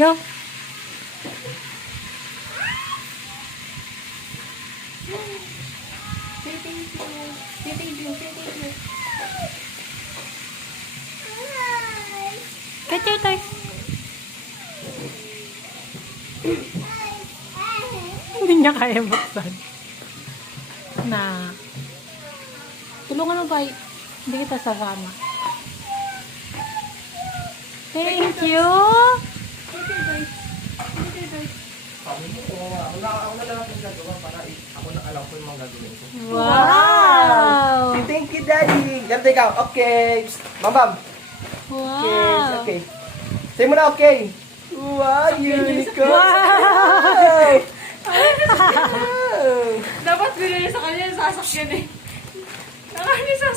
Go. Say thank you. Say thank you. Say thank you. Get your toys. Hindi niya kaya buksan. Na. Tulungan mo ba? Hindi kita sasama. Thank you. Say your toys. Say your toys. Sabi mo ko, ako na lang ang gagawa para ako na alam ko yung mga gagawin ko. Wow. Thank you, Daddy. Ganto ikaw. Okay. Psst, Mambam. Wow. Okay. Say mo na okay. Wow, unicorn. Wow. Dapat binili sa kanya yung sasakyan eh. Nakakanya sa